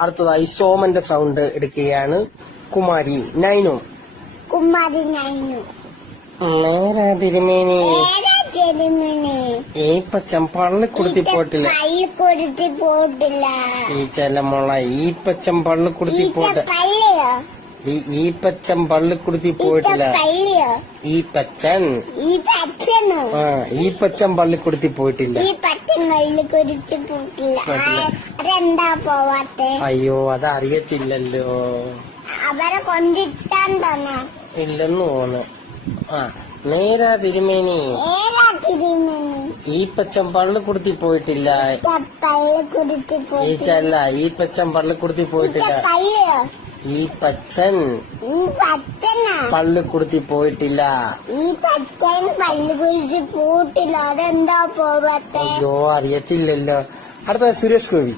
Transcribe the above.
അടുത്തതായി സോമന്റെ സൗണ്ട് എടുക്കുകയാണ്. കുമാരി നൈനു. കുമാരി നൈനു. നേരാ തിരുമേനി. ചെരുമേനി. ഈപ്പച്ചൻ പള്ളിക്കുടുത്തി പോയിട്ടില്ല. പള്ളിക്കുടുത്തി പോയിട്ടില്ല. ഈ ചെല്ലമുള്ള ഈപ്പച്ചൻ പള്ളിക്കുടുത്തി പോയിട്ട്. പള്ളിയോ? ഈപ്പച്ചൻ പള്ളിക്കുടുത്തി പോയിട്ടില്ല. പള്ളിയോ? ഈപ്പച്ചൻ. ഈപ്പച്ചനോ? ഈപ്പച്ചൻ പള്ളിക്കുടുത്തി പോയിട്ടില്ല. ഈപ്പച്ചൻ പള്ളിക്കുടുത്തി പോയിട്ടില്ല. അതെന്താ പോവാത്തെ? അയ്യോ അതറിയത്തില്ലല്ലോ. അവരെ കൊണ്ടിട്ടാൻ തോന്നാ. ഇല്ലെന്ന് തോന്നുന്നു. നേരാ തിരുമേനി. ഏതാ തിരുമേനി? ഈപ്പച്ചൻ പള്ളിക്കുടുത്തി പോയിട്ടില്ല. പള്ളിക്കുടുത്തി ഈച്ചല്ല ഈപ്പച്ചൻ പള്ളിക്കുടുത്തി പോയിട്ടില്ല. പള്ളിയോ? ഈപ്പച്ചൻ പള്ളിക്കുടുത്തി പോയിട്ടില്ല. ഈപ്പച്ചൻ പള്ളിക്കുടുത്തി പോയിട്ടില്ല. അതെന്താ പോവാത്തെ? അയ്യോ അറിയത്തില്ലല്ലോ. അടുത്ത സുരേഷ് ഗോപി.